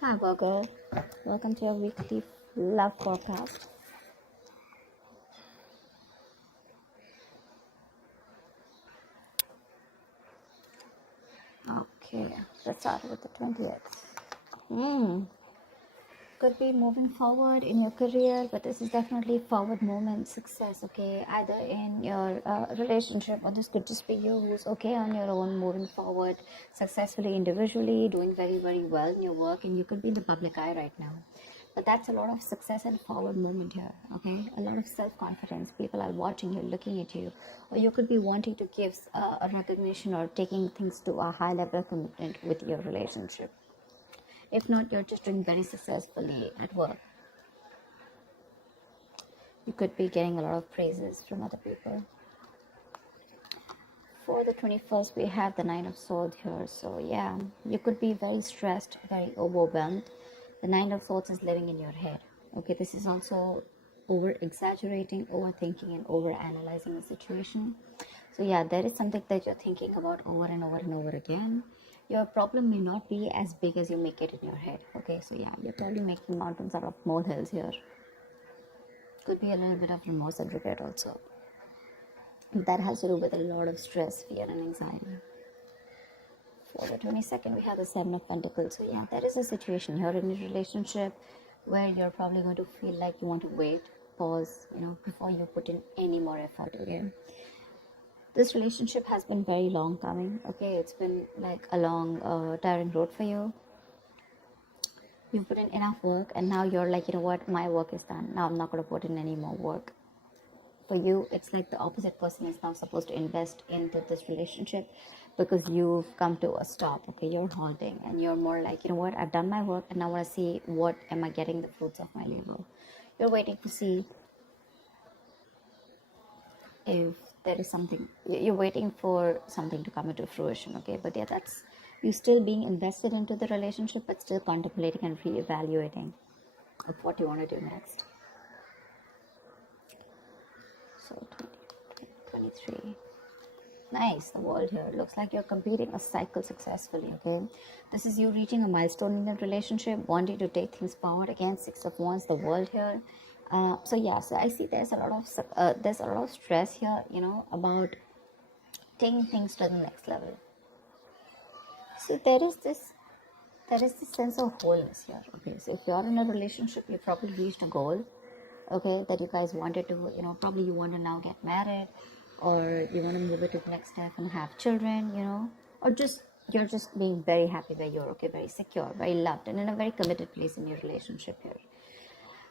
Hi Virgo, welcome to your weekly love forecast. Okay, let's start with the 20th. Could be moving forward in your career, but this is definitely forward movement, success, okay? Either in your relationship, or this could just be you who's okay on your own, moving forward successfully individually, doing very, very well in your work, and you could be in the public eye right now. But that's a lot of success and forward movement here, okay? A lot of self-confidence. People are watching you, looking at you, or you could be wanting to give a recognition or taking things to a high level of commitment with your relationship. If not, you're just doing very successfully at work. You could be getting a lot of praises from other people. For the 21st, we have the Nine of Swords here. So yeah, you could be very stressed, very overwhelmed. The Nine of Swords is living in your head. Okay, this is also over exaggerating, overthinking, and over analyzing the situation. So yeah, there is something that you're thinking about over and over and over again. Your problem may not be as big as you make it in your head. Okay, so yeah, you're probably making mountains out of molehills here. Could be a little bit of remorse and regret also. That has to do with a lot of stress, fear, and anxiety. For the 22nd, we have the Seven of Pentacles. So yeah, there is a situation here in a relationship where you're probably going to feel like you want to wait, pause, before you put in any more effort. Okay, this relationship has been very long coming. Okay, it's been like a long tiring road for you. You've put in enough work, and now you're like, you know what, my work is done. Now I'm not going to put in any more work. For you, it's like the opposite person is now supposed to invest into this relationship because you've come to a stop. Okay, you're haunting, and you're more like, you know what, I've done my work, and now I want to see what am I getting the fruits of my labor. You're waiting to see if there is something, you're waiting for something to come into fruition. Okay, but yeah, that's you still being invested into the relationship, but still contemplating and reevaluating of what you want to do next. So 23. Nice, the world here. Looks like you're completing a cycle successfully, okay? This is you reaching a milestone in the relationship, wanting to take things forward. Again, Six of Wands, the world here. So yeah, so I see there's a lot of stress here, about taking things to the next level. So there is this sense of wholeness here. Okay, so if you're in a relationship, you probably reached a goal, okay, that you guys wanted to, probably you want to now get married, or you want to move it to the next step and have children, or just you're just being very happy where you're, okay, very secure, very loved, and in a very committed place in your relationship here.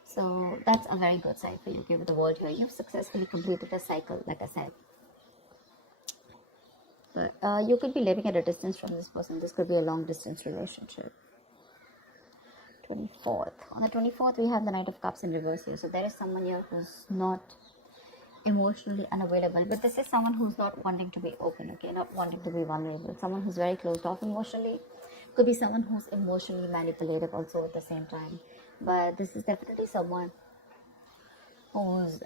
So that's a very good sign for you, okay, with the world here. You've successfully completed a cycle, like I said. But you could be living at a distance from this person. This could be a long distance relationship. 24th. On the 24th, we have the Knight of Cups in reverse here. So there is someone here who's not emotionally unavailable, but this is someone who's not wanting to be open, okay, not wanting to be vulnerable. Someone who's very closed off emotionally. Could be someone who's emotionally manipulative also at the same time. But this is definitely someone who's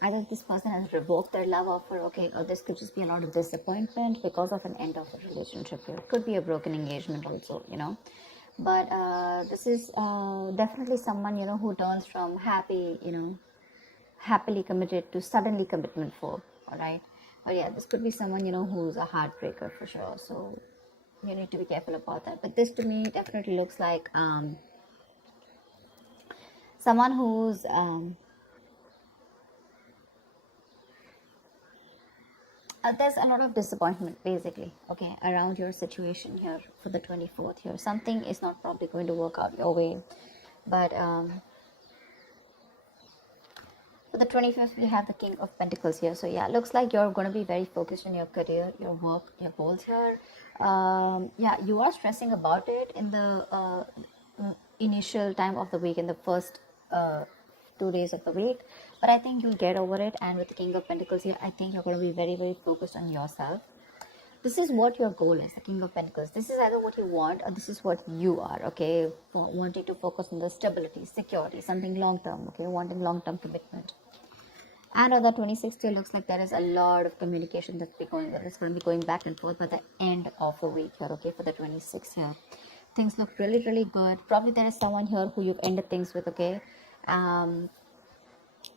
either this person has revoked their love offer, okay, or this could just be a lot of disappointment because of an end of a relationship here. It could be a broken engagement also, but this is definitely someone, who turns from happily committed to suddenly commitment for, all right? But yeah, this could be someone, who's a heartbreaker for sure. So you need to be careful about that. But this to me definitely looks like someone who's there's a lot of disappointment basically, okay, around your situation here for the 24th here. Something is not probably going to work out your way. But for the 25th, we have the King of Pentacles here. So yeah, looks like you're going to be very focused on your career, your work, your goals here. Yeah, you are stressing about it in the initial time of the week, in the first 2 days of the week. But I think you'll get over it. And with the King of Pentacles here, I think you're going to be very, very focused on yourself. This is what your goal is, the King of Pentacles. This is either what you want or this is what you are, okay? Wanting to focus on the stability, security, something long-term, okay? Wanting long-term commitment. And on the 26th, it looks like there is a lot of communication that's going to be going back and forth by the end of the week here, okay, for the 26th here. Things look really, really good. Probably there is someone here who you've ended things with, okay?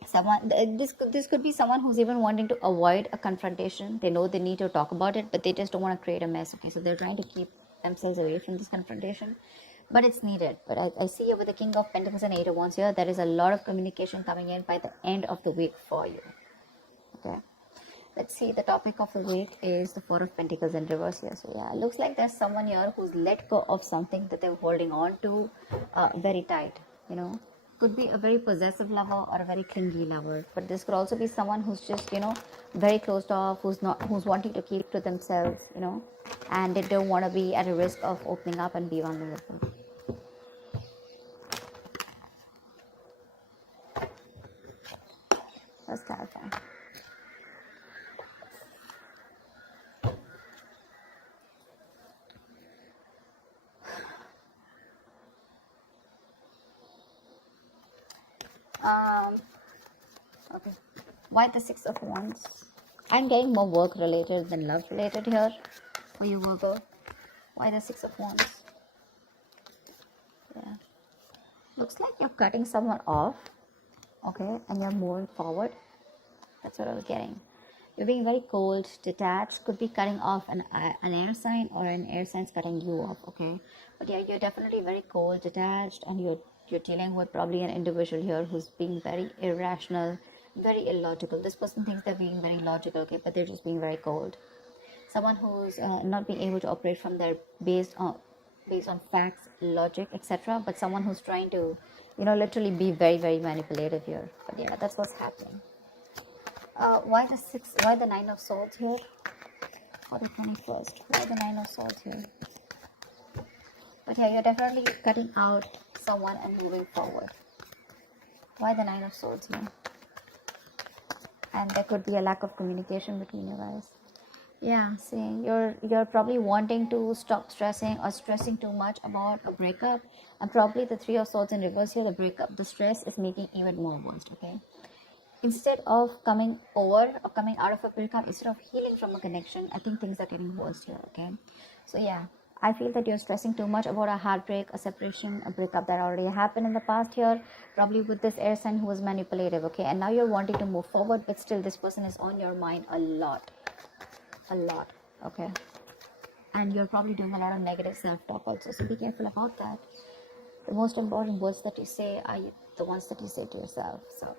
Someone, this could be someone who's even wanting to avoid a confrontation. They know they need to talk about it, but they just don't want to create a mess, okay? So they're trying to keep themselves away from this confrontation, but it's needed. But I see here with the King of Pentacles and Eight of Wands here, there is a lot of communication coming in by the end of the week for you, okay? Let's see, the topic of the week is the Four of Pentacles in reverse here. So yeah, it looks like there's someone here who's let go of something that they were holding on to very tight, you know. Could be a very possessive lover or a very clingy lover, but this could also be someone who's just, you know, very closed off, who's wanting to keep to themselves, you know, and they don't want to be at a risk of opening up and be vulnerable. Let's clarify. Okay. Why the Six of Wands? I'm getting more work related than love related here for you, Virgo. Why the Six of Wands? Yeah. Looks like you're cutting someone off, okay, and you're moving forward. That's what I was getting. You're being very cold, detached. Could be cutting off an air sign, or an air sign's cutting you off, okay? But yeah, you're definitely very cold, detached, and you're dealing with probably an individual here who's being very irrational, very illogical. This person thinks they're being very logical, okay, but they're just being very cold. Someone who's not being able to operate from their based on facts, logic, etc. But someone who's trying to, you know, literally be very, very manipulative here. But yeah, that's what's happening. Why the Nine of Swords here for the 21st? Why the Nine of Swords here? But yeah, you're definitely cutting out someone and moving forward. Why the Nine of Swords here? And there could be a lack of communication between you guys. Yeah, see, you're probably wanting to stop stressing or stressing too much about a breakup, and probably the Three of Swords in reverse here, the breakup, the stress is making even more worse, okay? Instead of coming over or coming out of a breakup, instead of healing from a connection, I think things are getting worse here, okay? So yeah, I feel that you're stressing too much about a heartbreak, a separation, a breakup that already happened in the past here, probably with this air sign who was manipulative, okay? And now you're wanting to move forward, but still this person is on your mind a lot, okay? And you're probably doing a lot of negative self-talk also, so be careful about that. The most important words that you say are the ones that you say to yourself. So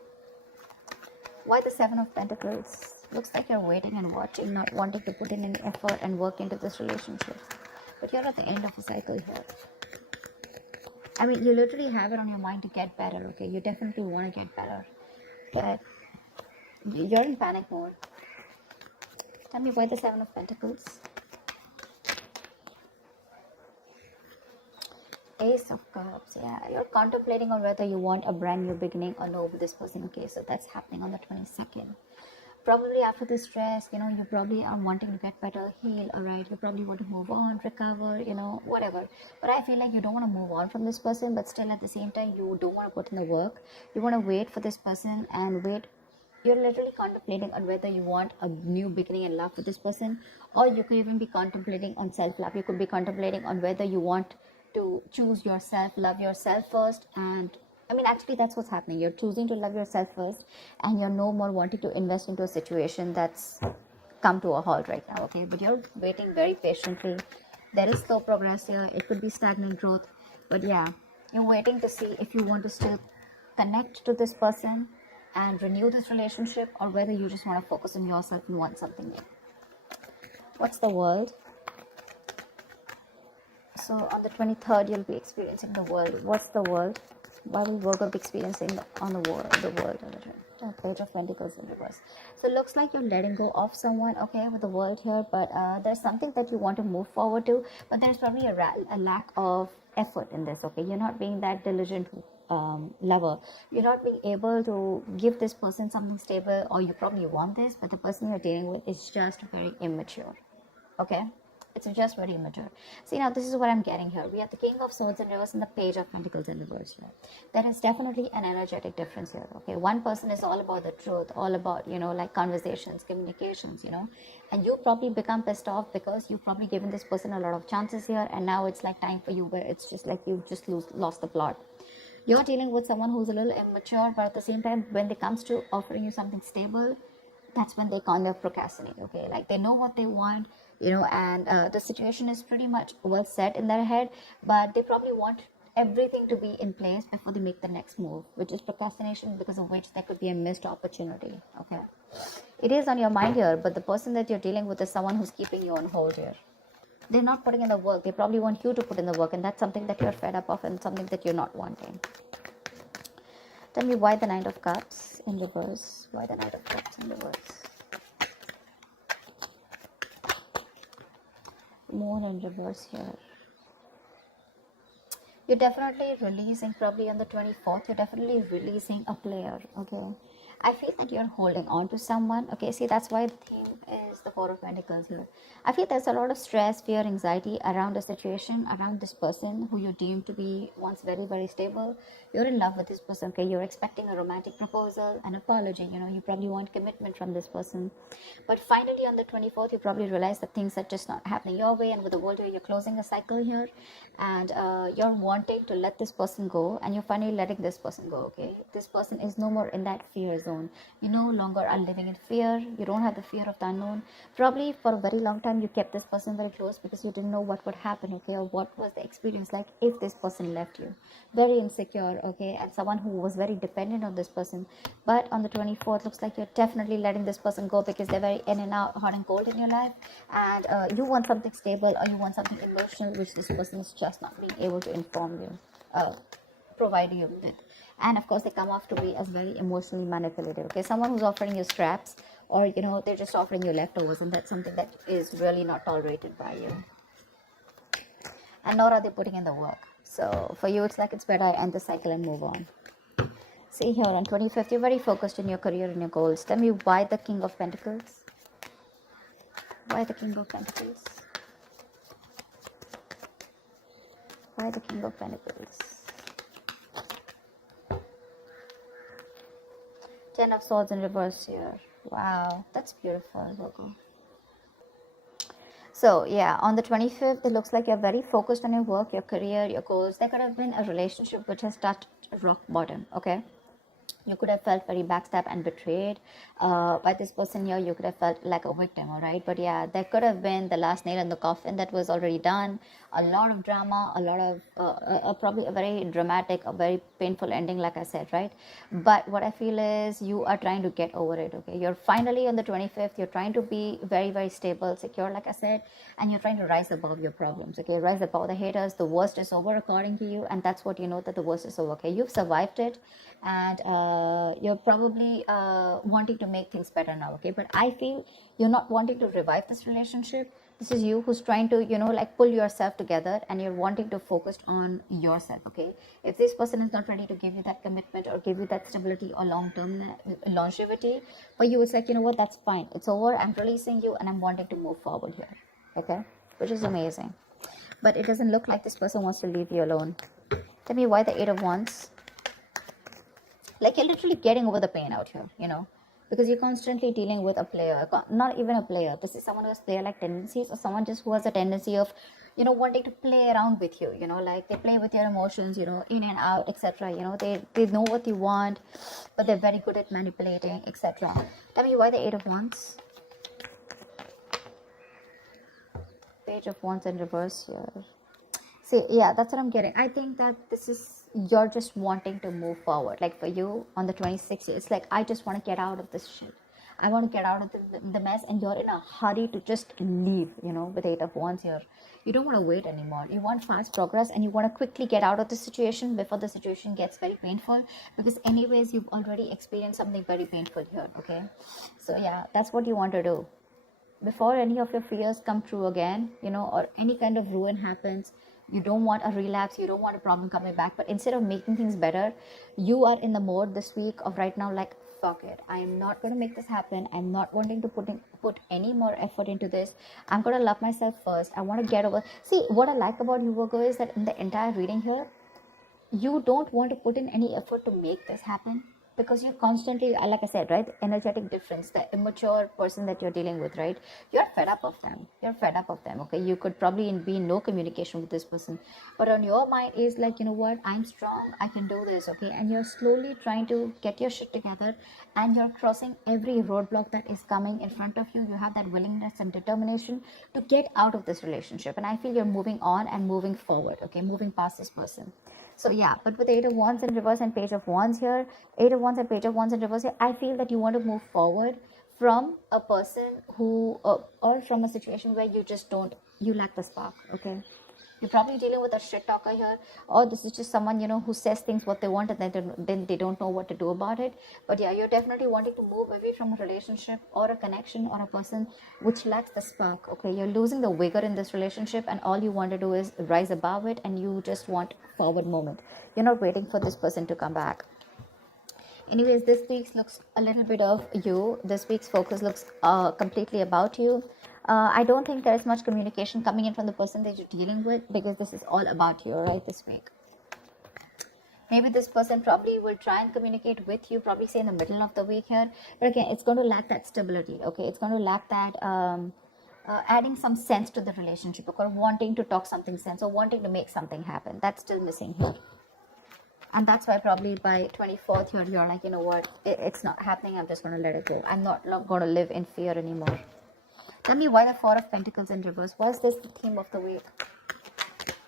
why the Seven of Pentacles? Looks like you're waiting and watching, not wanting to put in any effort and work into this relationship. But you're at the end of a cycle here. I mean, you literally have it on your mind to get better, okay? You definitely want to get better. But you're in panic mode. Tell me why the Seven of Pentacles? Ace of Cups. Yeah, you're contemplating on whether you want a brand new beginning or no with this person. Okay, so that's happening on the 22nd. Probably after this stress, you know, you probably are wanting to get better, heal, alright, you probably want to move on, recover, you know, whatever. But I feel like you don't want to move on from this person, but still at the same time, you don't want to put in the work. You want to wait for this person and wait. You're literally contemplating on whether you want a new beginning in love with this person, or you could even be contemplating on self-love. You could be contemplating on whether you want to choose yourself, love yourself first, and I mean, actually, that's what's happening. You're choosing to love yourself first, and you're no more wanting to invest into a situation that's come to a halt right now, okay? But you're waiting very patiently. There is slow progress here. It could be stagnant growth. But yeah, you're waiting to see if you want to still connect to this person and renew this relationship, or whether you just want to focus on yourself and want something new. What's the world? So on the 23rd, you'll be experiencing the world. What's the world? Why will Virgo be experiencing on the world? The Page of Pentacles in reverse. So it looks like you're letting go of someone, okay, with the world here. But there's something that you want to move forward to. But there's probably a lack of effort in this, okay? You're not being that diligent lover. You're not being able to give this person something stable, or you probably want this, but the person you're dealing with is just very immature, okay? It's just very immature. See, now this is what I'm getting here. We have the King of Swords in reverse and the Page of Pentacles in reverse here. There is definitely an energetic difference here. Okay, one person is all about the truth, all about, you know, like conversations, communications, you know, and you probably become pissed off because you've probably given this person a lot of chances here, and now it's like time for you where it's just like you just lost the plot. You're dealing with someone who's a little immature, but at the same time, when it comes to offering you something stable, that's when they kind of procrastinate. Okay, like they know what they want, you know, and the situation is pretty much well set in their head, but they probably want everything to be in place before they make the next move, which is procrastination, because of which there could be a missed opportunity. Okay, it is on your mind here, but the person that you're dealing with is someone who's keeping you on hold here. They're not putting in the work. They probably want you to put in the work, and that's something that you're fed up of and something that you're not wanting. Tell me why the Knight of Cups in reverse. Why the Knight of Cups in reverse? Moon in reverse here. You're definitely releasing, probably on the 24th, you're definitely releasing a player, okay? I feel that you're holding on to someone, okay? See, that's why the theme is the Four of Pentacles here. I feel there's a lot of stress, fear, anxiety around the situation, around this person who you deem to be once very, very stable. You're in love with this person, okay? You're expecting a romantic proposal, an apology, you know, you probably want commitment from this person. But finally, on the 24th, you probably realize that things are just not happening your way, and with the world here, you're closing a cycle here, and you're wanting to let this person go, and you're finally letting this person go, okay? This person is no more in that fear zone. You no longer are living in fear. You don't have the fear of the unknown. Probably for a very long time, you kept this person very close because you didn't know what would happen, okay? Or what was the experience like if this person left you. Very insecure, okay? And someone who was very dependent on this person. But on the 24th, looks like you're definitely letting this person go because they're very in and out, hot and cold in your life. And you want something stable, or you want something emotional, which this person is just not being able to inform you, provide you with. And of course, they come off to be as very emotionally manipulative, okay? Someone who's offering you scraps, or, you know, they're just offering you leftovers, and that's something that is really not tolerated by you. And nor are they putting in the work. So for you, it's like it's better I end the cycle and move on. See here, on 25th, you're very focused in your career and your goals. Tell me why the King of Pentacles? Why the King of Pentacles? Why the King of Pentacles? Ten of Swords in reverse here. Wow, that's beautiful, Virgo. So yeah, on the 25th, it looks like you're very focused on your work, your career, your goals. There could have been a relationship which has touched rock bottom, okay? You could have felt very backstabbed and betrayed by this person here. You could have felt like a victim, all right? But yeah, there could have been the last nail in the coffin that was already done. A lot of drama, a lot of probably a very dramatic, a very painful ending, like I said, right? But what I feel is you are trying to get over it, okay? You're finally on the 25th. You're trying to be very, very stable, secure, like I said, and you're trying to rise above your problems, okay? Rise above the haters. The worst is over according to you, and that's what you know, that the worst is over, okay? You've survived it, and you're probably wanting to make things better now, okay? But I feel you're not wanting to revive this relationship. This is you who's trying to, you know, like pull yourself together, and you're wanting to focus on yourself, okay? If this person is not ready to give you that commitment or give you that stability or long-term longevity, but you, it's like, you know what, that's fine, it's over, I'm releasing you, and I'm wanting to move forward here, okay? Which is amazing. But it doesn't look like this person wants to leave you alone. Tell me why the Eight of Wands? Like, you're literally getting over the pain out here, you know, because you're constantly dealing with a player, not even a player. This is someone who has player-like tendencies, or someone just who has a tendency of, you know, wanting to play around with you, you know, like they play with your emotions, you know, in and out, etc. You know, they know what you want, but they're very good at manipulating, etc. Tell me why the Eight of Wands? Page of Wands in reverse here. See, yeah, that's what I'm getting. I think that this is, you're just wanting to move forward. Like for you, on the 26th, it's like, I just want to get out of this shit. I want to get out of the mess, and you're in a hurry to just leave, you know, with Eight of Wands here. You don't want to wait anymore. You want fast progress, and you want to quickly get out of the situation before the situation gets very painful, because anyways, you've already experienced something very painful here, okay? So yeah, that's what you want to do. Before any of your fears come true again, you know, or any kind of ruin happens, you don't want a relapse, you don't want a problem coming back. But instead of making things better, you are in the mode this week of right now, like fuck it, I am not going to make this happen. I'm not wanting to put any more effort into this. I'm going to love myself first. I want to get over. See, what I like about you, Virgo, is that in the entire reading here, you don't want to put in any effort to make this happen, because you're constantly, like I said, right, energetic difference, the immature person that you're dealing with, right, you're fed up of them. Okay, you could probably be in no communication with this person, but on your mind is like, you know what, I'm strong, I can do this. Okay, and you're slowly trying to get your shit together, and you're crossing every roadblock that is coming in front of you. You have that willingness and determination to get out of this relationship, and I feel you're moving on and moving forward. Okay, moving past this person. So yeah, but with Eight of Wands in reverse and Page of Wands here, Eight of Wands and Page of Wands in reverse here, I feel that you want to move forward from a person who, or from a situation where you just don't, you lack the spark. Okay, you're probably dealing with a shit talker here, or this is just someone, you know, who says things what they want, and then they don't know what to do about it. But yeah, you're definitely wanting to move away from a relationship or a connection or a person which lacks the spark. Okay, you're losing the vigor in this relationship, and all you want to do is rise above it, and you just want forward moment. You're not waiting for this person to come back. Anyways, this week's looks a little bit of you. This week's focus looks completely about you. I don't think there is much communication coming in from the person that you're dealing with, because this is all about you, right, this week. Maybe this person probably will try and communicate with you, probably say in the middle of the week here. But again, it's going to lack that stability, okay? It's going to lack that adding some sense to the relationship, or wanting to talk something sense, or wanting to make something happen. That's still missing here. And that's why probably by 24th here, you're like, you know what, it's not happening. I'm just going to let it go. I'm not going to live in fear anymore. Tell me why the Four of Pentacles in reverse. Was this the theme of the week?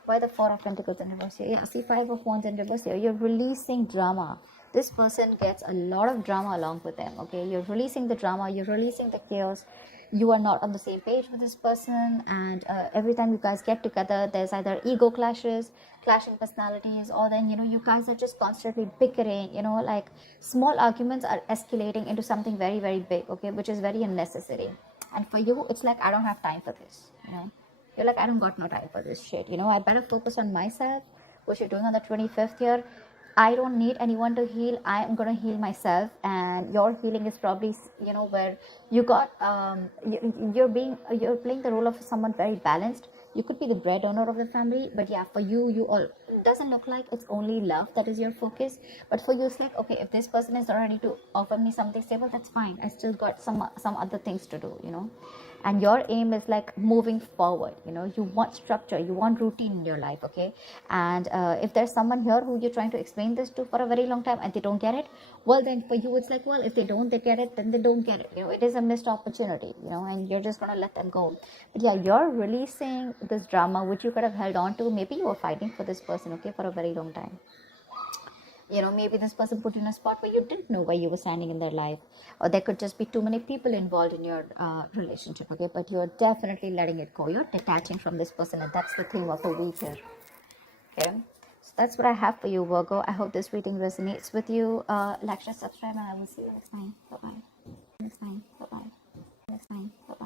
Why the Four of Pentacles in reverse here? Yeah, see, Five of Wands in reverse here. You're releasing drama. This person gets a lot of drama along with them. Okay, you're releasing the drama. You're releasing the chaos. You are not on the same page with this person, and every time you guys get together, there's either ego clashes, clashing personalities, or then, you know, you guys are just constantly bickering. You know, like small arguments are escalating into something very, very big. Okay, which is very unnecessary. And for you, it's like, I don't have time for this. You know, you're like, I don't got no time for this shit. You know, I better focus on myself, which you're doing on the 25th here. I don't need anyone to heal. I am going to heal myself. And your healing is probably, you know, where you got, you're playing the role of someone very balanced. You could be the breadwinner of the family, but yeah, for you, it doesn't look like it's only love that is your focus. But for you, it's like, okay, if this person is not ready to offer me something stable, that's fine. I still got some other things to do, you know. And your aim is like moving forward. You know, you want structure, you want routine in your life. Okay, and if there's someone here who you're trying to explain this to for a very long time and they don't get it, well, then for you it's like, well, if they get it, then they don't get it. You know, it is a missed opportunity, you know, and you're just gonna let them go. But yeah, you're releasing this drama which you could have held on to. Maybe you were fighting for this person, okay, for a very long time. You know, maybe this person put you in a spot where you didn't know where you were standing in their life, or there could just be too many people involved in your relationship. Okay, but you're definitely letting it go. You're detaching from this person, and that's the theme of the week here. Okay, so that's what I have for you, Virgo. I hope this reading resonates with you. Like, share, subscribe, and I will see you next time. Bye bye. Next time. Bye bye. Next time. Bye.